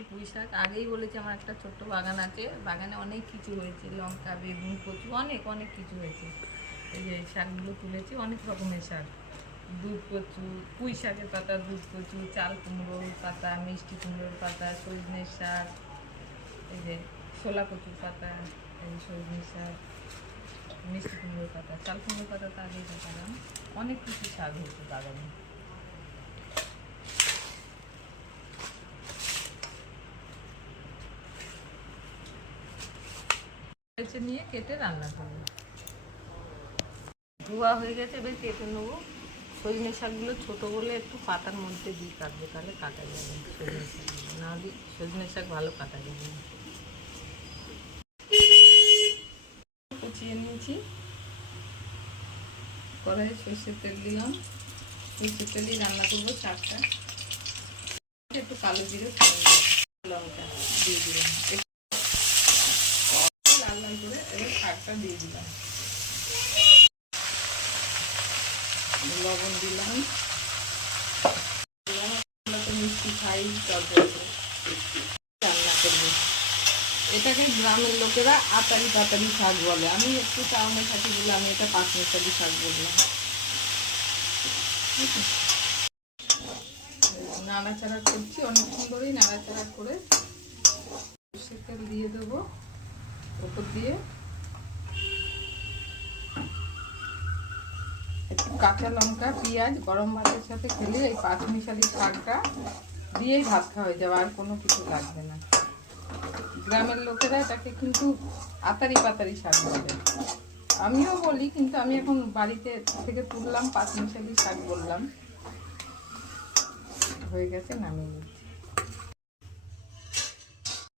নিয়েছি পুঁই শাক। আগেই বলেছি আমার একটা ছোট্ট বাগান আছে, বাগানে অনেক কিছু হয়েছে, লঙ্কা, বেগুন, কচু, অনেক অনেক কিছু হয়েছে। এই যে শাকগুলো তুলেছি, অনেক রকমের শাক, দুধ কচু, পুঁই শাকের পাতা, দুধ কচু, চাল কুমড়োর পাতা, মিষ্টি কুমড়োর পাতা, সজনের শাক, এই যে ছোলা কচুর পাতা, এই সজনের শাক, মিষ্টি কুমড়োর পাতা, চাল কুমড়োর পাতা তো আগেই দেখালাম। অনেক কিছু শাক হয়েছে বাগানে। নিয়ে কেটে রান্না করবো। ধোয়া হয়ে গেছে, এবার কেটে নেবো। সজনে শাকগুলো ছোটো বলে একটু পাতার মধ্যে দিয়ে কাটবো, তাহলে কাটা যাবে। সজনে শাকগুলো না দিই, সজনে শাক ভালো কাটা যাবে না। কুচিয়ে নিয়েছি, কড়াইয়ে সর্ষের তেল দিলাম, সর্ষের তেলেই রান্না করবো শাকটা। একটু কালো জিরে, লঙ্কা দিয়ে দিলাম, লাল লাল করে। এবার শাকটা দিয়ে দিলাম, লবণ দিলাম, মিষ্টি খাই, রান্না করবো। এটাকে গ্রামের লোকেরা আতারি পাতারি শাক বলে, আমি একটু টাউনে থাকি বলে আমি এটা পাঁচমিশালি শাক বললাম। নাড়াচাড়া করছি, অনেকক্ষণ ধরেই নাড়াচাড়া করে সর্ষের তেল দিয়ে দেবো ওপর দিয়ে। একটু কাঁচা লঙ্কা, পেঁয়াজ, গরম ভাতের সাথে খেলে এই পাঁচমিশালি শাকটা দিয়েই ভাত খাওয়া হয়ে যাবে, আর কোনো কিছু লাগবে না। গ্রামের লোকেরা এটাকে কিন্তু আতারি পাতারি শাক বলে, আমিও বলি, কিন্তু আমি এখন বাড়িতে থেকে তুললাম, পাঁচমিশালি শাক বললাম। হয়ে গেছে, নামিয়ে নিচ্ছি।